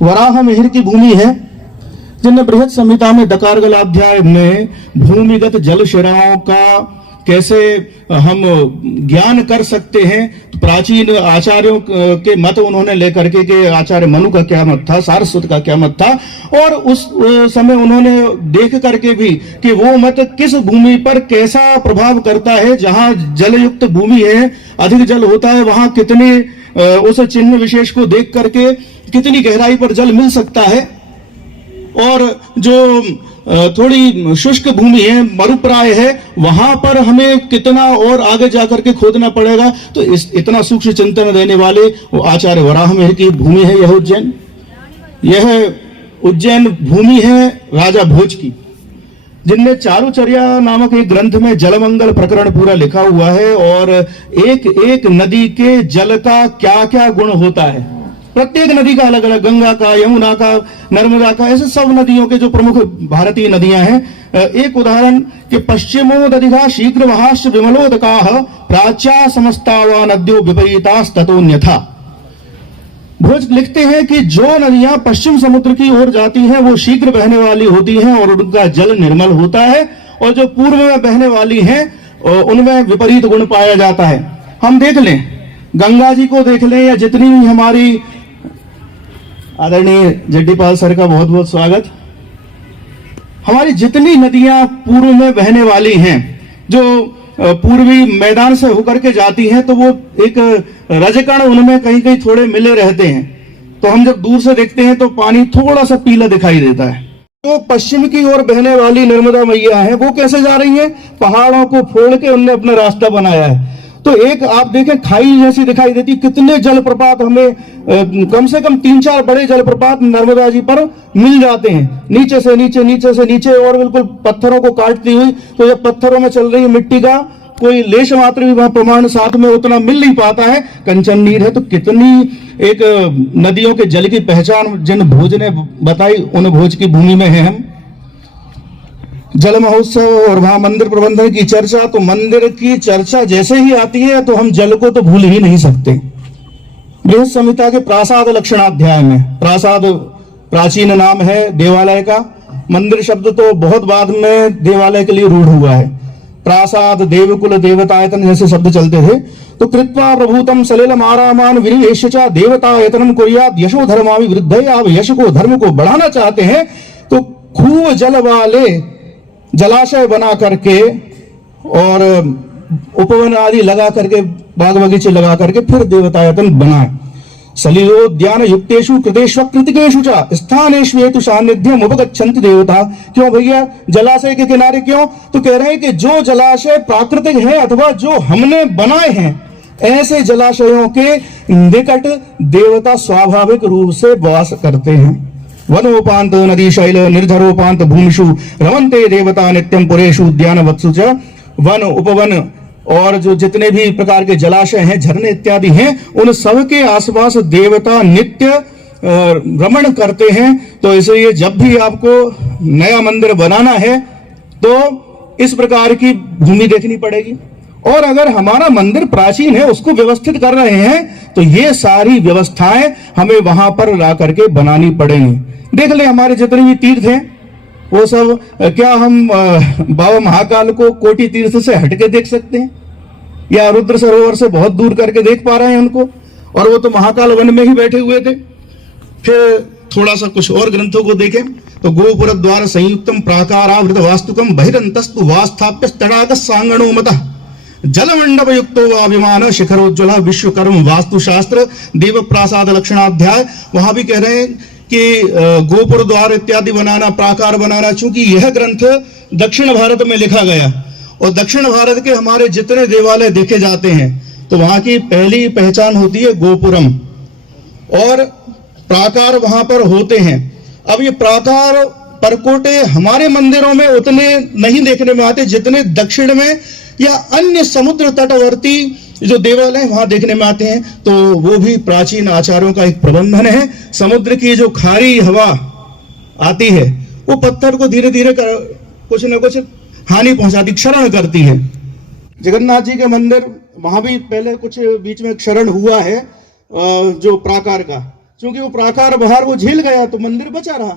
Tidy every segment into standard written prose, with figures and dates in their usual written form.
वराह मिहिर की भूमि है, जिनने बृहद संहिता में दकारगलाध्याय में भूमिगत जल शिराओं का कैसे हम ज्ञान कर सकते हैं, तो प्राचीन आचार्यों के मत उन्होंने लेकर के आचार्य मनु का क्या मत था, सारस्वत का क्या मत था, और उस समय उन्होंने देख करके भी कि वो मत किस भूमि पर कैसा प्रभाव करता है। जहां जलयुक्त भूमि है, अधिक जल होता है, वहां कितने उस चिन्ह विशेष को देख करके कितनी गहराई पर जल मिल सकता है, और जो थोड़ी शुष्क भूमि है, मरुप्राय है, वहां पर हमें कितना और आगे जाकर के खोदना पड़ेगा। तो इतना सूक्ष्म चिंतन देने वाले वो आचार्य वराहमिहिर की भूमि है यह उज्जैन। यह उज्जैन भूमि है राजा भोज की, जिनने चारुचर्या नामक एक ग्रंथ में जलमंगल प्रकरण पूरा लिखा हुआ है, और एक एक नदी के जल का क्या क्या गुण होता है, प्रत्येक नदी का अलग अलग, गंगा का, यमुना का, नर्मदा का, ऐसे सब नदियों के जो प्रमुख भारतीय नदियां हैं। एक उदाहरण कि पश्चिमो दधिघा शीघ्र महाश्च विमलोदकाः प्राच्या समस्तावा नद्यो विपरीतास्ततोन्यथा। भोज लिखते हैं कि जो नदियां पश्चिम समुद्र की ओर जाती हैं वो शीघ्र बहने वाली होती हैं और उनका जल निर्मल होता है, और जो पूर्व में बहने वाली हैं उनमें विपरीत गुण पाया जाता है। हम देख लें, गंगा जी को देख लें, या जितनी भी हमारी आदरणीय जड्डीपाल सर का बहुत बहुत स्वागत। हमारी जितनी नदियां पूर्व में बहने वाली हैं, जो पूर्वी मैदान से होकर के जाती हैं, तो वो एक रजकण उनमें कहीं कहीं थोड़े मिले रहते हैं, तो हम जब दूर से देखते हैं तो पानी थोड़ा सा पीला दिखाई देता है। तो पश्चिम की ओर बहने वाली नर्मदा मैया है, वो कैसे जा रही है, पहाड़ों को फोड़ के उनने अपना रास्ता बनाया है। तो एक आप देखें खाई जैसी दिखाई देती, कितने जलप्रपात हमें कम से कम 3-4 बड़े जलप्रपात नर्मदा जी पर मिल जाते हैं, नीचे से नीचे, नीचे से नीचे, और बिल्कुल पत्थरों को काटती हुई। तो जब पत्थरों में चल रही मिट्टी का कोई लेश मात्र भी वहां प्रमाण साथ में उतना मिल नहीं पाता है, कंचन नीर है। तो कितनी एक नदियों के जल की पहचान जिन भोज ने बताई, उन भोज की भूमि में है हम। जल महोत्सव और वहां मंदिर प्रबंधन की चर्चा, तो मंदिर की चर्चा जैसे ही आती है तो हम जल को तो भूल ही नहीं सकते। बृहद संहिता के प्रासाद लक्षणाध्याय में, प्रासाद प्राचीन नाम है देवालय का, मंदिर शब्द तो बहुत बाद में देवालय के लिए रूढ़ हुआ है। प्रासाद, देवकुल, देवतायतन जैसे शब्द चलते थे। तो कृत्वा प्रभूतम सलिलम आरामान विनिवेश्य च देवतायतनम कुर्यात यशो धर्मावि वृद्धय। आप यश को, धर्म को बढ़ाना चाहते हैं तो खूब जल वाले जलाशय बना करके और उपवन आदि लगा करके, बाग बगीचे लगा करके फिर देवतायतन बनाए। सलिलोद्यान युक्तेषु कृतेष्व कृतिकेषु च स्थानेषु हेतु सान्निध्यम उपगच्छन्ति देवता। क्यों भैया जलाशय के किनारे क्यों? तो कह रहे हैं कि जो जलाशय प्राकृतिक है अथवा जो हमने बनाए हैं, ऐसे जलाशयों के निकट देवता स्वाभाविक रूप से वास करते हैं। वनोपांत नदी शैल निर्झरोपांत भूमिषु रमन्ते देवता नित्यम पुरेषु उद्यान वत्सु च। वन, उपवन और जो जितने भी प्रकार के जलाशय हैं, झरने इत्यादि हैं, उन सब के आसपास देवता नित्य रमण करते हैं। तो इसलिए जब भी आपको नया मंदिर बनाना है तो इस प्रकार की भूमि देखनी पड़ेगी। और अगर हमारा मंदिर प्राचीन है, उसको व्यवस्थित कर रहे हैं, तो ये सारी व्यवस्थाएं हमें वहां पर ला करके बनानी पड़ेंगी। देख ले हमारे जितने भी तीर्थ हैं, वो सब क्या हम बाबा महाकाल को कोटि तीर्थ से हटके देख सकते हैं, या रुद्र सरोवर से बहुत दूर करके देख पा रहे हैं उनको? और वो तो महाकाल वन में ही बैठे हुए थे। फिर थोड़ा सा कुछ और ग्रंथों को देखें तो गोपुर द्वार संयुक्तम प्राकारावृत वास्तुकम बहिरंतस्तु वास्थाप्य तड़ाक सांगणो मतः जलमंडप युक्तो विमान शिखरोज्ज्वला विश्वकर्म वास्तुशास्त्र देव प्रासाद लक्षणाध्याय। वहां भी कह रहे हैं कि गोपुर द्वार इत्यादि बनाना, प्राकार बनाना, चूंकि यह ग्रंथ दक्षिण भारत में लिखा गया और दक्षिण भारत के हमारे जितने देवालय देखे जाते हैं तो वहां की पहली पहचान होती है गोपुरम, और प्राकार वहां पर होते हैं। अब ये प्राकार परकोटे हमारे मंदिरों में उतने नहीं देखने में आते जितने दक्षिण में या अन्य समुद्र तटवर्ती जो देवालय वहां देखने में आते हैं। तो वो भी प्राचीन आचार्यों का एक प्रबंधन है। समुद्र की जो खारी हवा आती है वो पत्थर को धीरे धीरे कुछ न कुछ हानि पहुंचाती, क्षरण करती है। जगन्नाथ जी के मंदिर, वहां भी पहले कुछ बीच में क्षरण हुआ है जो प्राकार का, क्योंकि वो प्राकार बहार वो झेल गया तो मंदिर बचा रहा।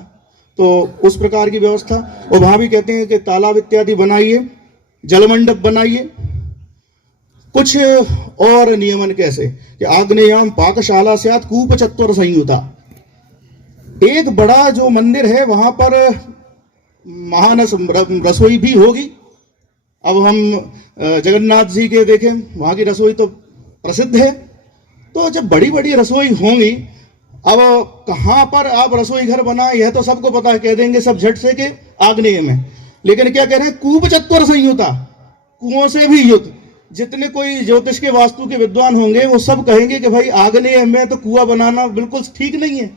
तो उस प्रकार की व्यवस्था। और वहां भी कहते हैं कि तालाब इत्यादि बनाइए, जलमंडप बनाइए। कुछ और नियमन कैसे कि आग्नेयाम पाकशाला स्यात् कूप चत्वर संयुता। एक बड़ा जो मंदिर है वहां पर महान रसोई भी होगी। अब हम जगन्नाथ जी के देखें, वहां की रसोई तो प्रसिद्ध है। तो जब बड़ी बड़ी रसोई होंगी, अब कहां पर आप रसोई घर बनाए यह तो सबको पता है, कह देंगे सब झट से के आग्नेय में। लेकिन क्या कह रहे हैं, कूप चत्वर संयुता, कुओं से भी युक्त। जितने कोई ज्योतिष के वास्तु के विद्वान होंगे वो सब कहेंगे कि भाई आग्नेय में तो कुआं बनाना बिल्कुल ठीक नहीं है।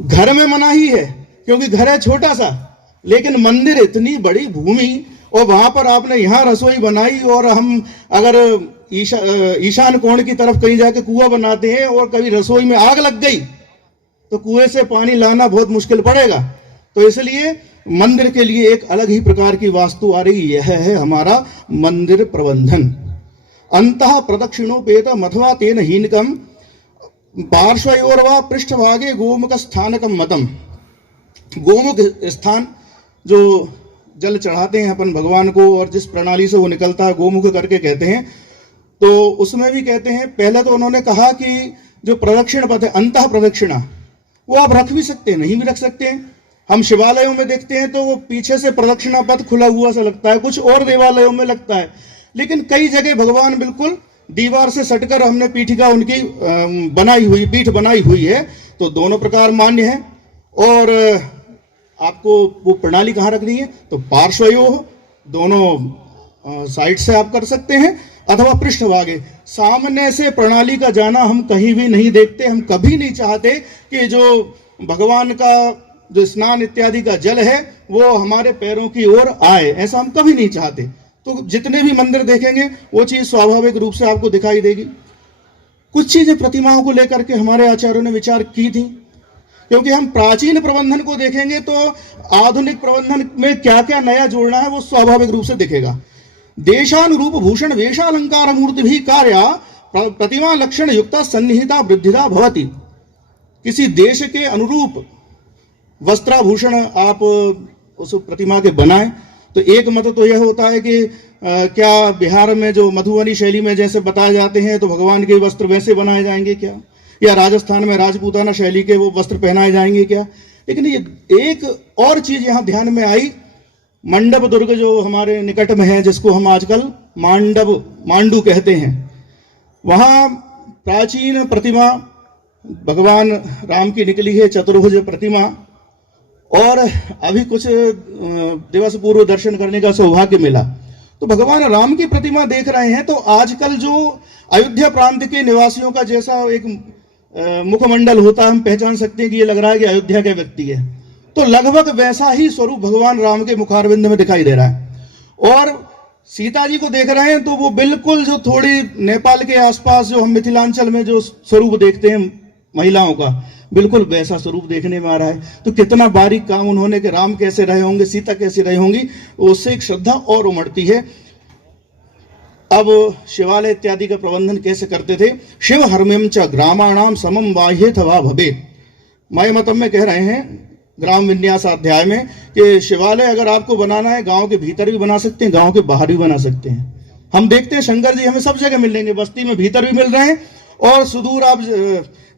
घर में मनाही है क्योंकि घर है छोटा सा, लेकिन मंदिर इतनी बड़ी भूमि और वहां पर आपने यहां रसोई बनाई, और हम अगर ईशान कोण की तरफ कहीं जाके कुआं बनाते हैं और कभी रसोई में आग लग गई तो कुएं से पानी लाना बहुत मुश्किल पड़ेगा। तो इसलिए मंदिर के लिए एक अलग ही प्रकार की वास्तु आ रही। यह है हमारा मंदिर प्रबंधन। अंतः प्रदक्षिणोपेत मथवा तेन हीनकम पार्श्वयोर्वा पृष्ठभागे गोमुख स्थानकम मतम। गोमुख स्थान जो जल चढ़ाते हैं अपन भगवान को और जिस प्रणाली से वो निकलता है गोमुख करके कहते हैं। तो उसमें भी कहते हैं, पहले तो उन्होंने कहा कि जो प्रदक्षिण पथ है अंतः प्रदक्षिणा, वो आप रख भी सकते हैं नहीं भी रख सकते हैं। हम शिवालयों में देखते हैं तो वो पीछे से प्रदक्षिणा पथ खुला हुआ सा लगता है, कुछ और देवालयों में लगता है, लेकिन कई जगह भगवान बिल्कुल दीवार से सटकर हमने पीठिका उनकी बनाई हुई, पीठ बनाई हुई है। तो दोनों प्रकार मान्य है। और आपको वो प्रणाली कहाँ रखनी है, तो पार्श्वयो दोनों साइड से आप कर सकते हैं, अथवा पृष्ठभागे। सामने से प्रणाली का जाना हम कहीं भी नहीं देखते। हम कभी नहीं चाहते कि जो भगवान का जो स्नान इत्यादि का जल है वो हमारे पैरों की ओर आए, ऐसा हम कभी नहीं चाहते। तो जितने भी मंदिर देखेंगे वो चीज स्वाभाविक रूप से आपको दिखाई देगी। कुछ चीजें प्रतिमाओं को लेकर के हमारे आचार्यों ने विचार की थी, क्योंकि हम प्राचीन प्रबंधन को देखेंगे तो आधुनिक प्रबंधन में क्या क्या नया जोड़ना है वो स्वाभाविक रूप से दिखेगा। देशानुरूप भूषण वेशालंकार मूर्ति भी कार्या प्रतिमा लक्षण युक्ता सन्निहिता वृद्धिता भवति। किसी देश के अनुरूप वस्त्राभूषण आप उस प्रतिमा के बनाएं। तो एक मत तो यह होता है कि क्या बिहार में जो मधुबनी शैली में जैसे बताए जाते हैं तो भगवान के वस्त्र वैसे बनाए जाएंगे क्या, या राजस्थान में राजपूताना शैली के वो वस्त्र पहनाए जाएंगे क्या। लेकिन ये एक और चीज यहां ध्यान में आई, मंडप दुर्ग जो हमारे निकट में है, जिसको हम आजकल मांडू कहते हैं, वहां प्राचीन प्रतिमा भगवान राम की निकली है, चतुर्भुज प्रतिमा। और अभी कुछ दिवस पूर्व दर्शन करने का सौभाग्य मिला तो भगवान राम की प्रतिमा देख रहे हैं। तो आजकल जो अयोध्या प्रांत के निवासियों का जैसा एक मुखमंडल होता है, हम पहचान सकते हैं कि ये लग रहा है कि अयोध्या के व्यक्ति है, तो लगभग वैसा ही स्वरूप भगवान राम के मुखारविंद में दिखाई दे रहा है। और सीता जी को देख रहे हैं तो वो बिल्कुल जो थोड़ी नेपाल के आसपास जो हम मिथिलांचल में जो स्वरूप देखते हैं महिलाओं का, बिल्कुल वैसा स्वरूप देखने में आ रहा है। तो कितना बारीक काम उन्होंने कि राम कैसे रहे होंगे, सीता कैसे रही होंगी, उससे एक श्रद्धा और उमड़ती है। अब शिवालय इत्यादि का प्रबंधन कैसे करते थे। शिव हर्म्यम च ग्रामाणाम समम बाह्ये थवा भवे। माय मतम में कह रहे हैं ग्राम विन्यास अध्याय में कि शिवालय अगर आपको बनाना है गांव के भीतर भी बना सकते हैं, गांव के बाहर भी बना सकते हैं। हम देखते हैं शंकर जी हमें सब जगह मिलेंगे, बस्ती में भीतर भी मिल रहे हैं और सुदूर आप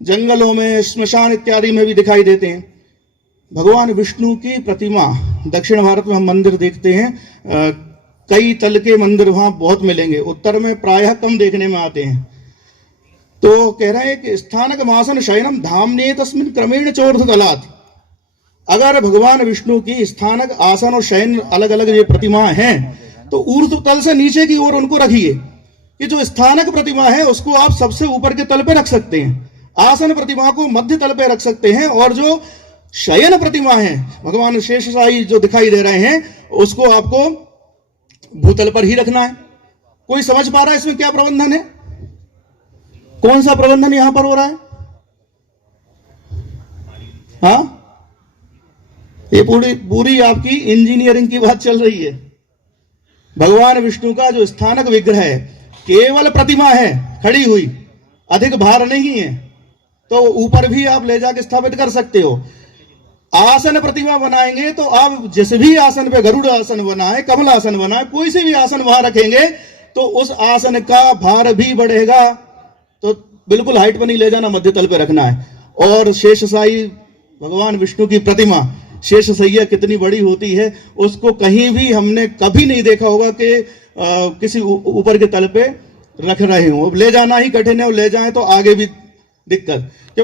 जंगलों में श्मशान इत्यादि में भी दिखाई देते हैं। भगवान विष्णु की प्रतिमा दक्षिण भारत में हम मंदिर देखते हैं, कई तल के मंदिर वहां बहुत मिलेंगे, उत्तर में प्रायः कम देखने में आते हैं। तो कह रहे हैं कि स्थानक मासन शयनम धामने तस्मिन क्रमेण चौर्थ तलात। अगर भगवान विष्णु की स्थानक आसन और शयन अलग अलग ये प्रतिमा हैं तो ऊर्ध्व तल से नीचे की ओर उनको रखिए। कि जो स्थानक प्रतिमा है उसको आप सबसे ऊपर के तल पे रख सकते हैं, आसन प्रतिमा को मध्य तल पे रख सकते हैं, और जो शयन प्रतिमा है भगवान शेषशाही जो दिखाई दे रहे हैं उसको आपको भूतल पर ही रखना है। कोई समझ पा रहा है इसमें क्या प्रबंधन है, कौन सा प्रबंधन यहां पर हो रहा है? हाँ, ये पूरी आपकी इंजीनियरिंग की बात चल रही है। भगवान विष्णु का जो स्थानक विग्रह है केवल प्रतिमा है खड़ी हुई, अधिक भार नहीं है, तो ऊपर भी आप ले जाके स्थापित कर सकते हो। आसन प्रतिमा बनाएंगे तो आप जिस भी आसन पे, गरुड़ आसन बनाए, कमल आसन बनाए, कोई से भी आसन वहां रखेंगे तो उस आसन का भार भी बढ़ेगा। तो बिल्कुल हाइट पर नहीं ले जाना, मध्य तल पे रखना है। और शेषशायी भगवान विष्णु की प्रतिमा, शेषशैया कितनी बड़ी होती है, उसको कहीं भी हमने कभी नहीं देखा होगा कि किसी ऊपर के तल पे रख रहे हो। ले जाना ही कठिन है, और ले जाएं तो आगे भी दिक्कत।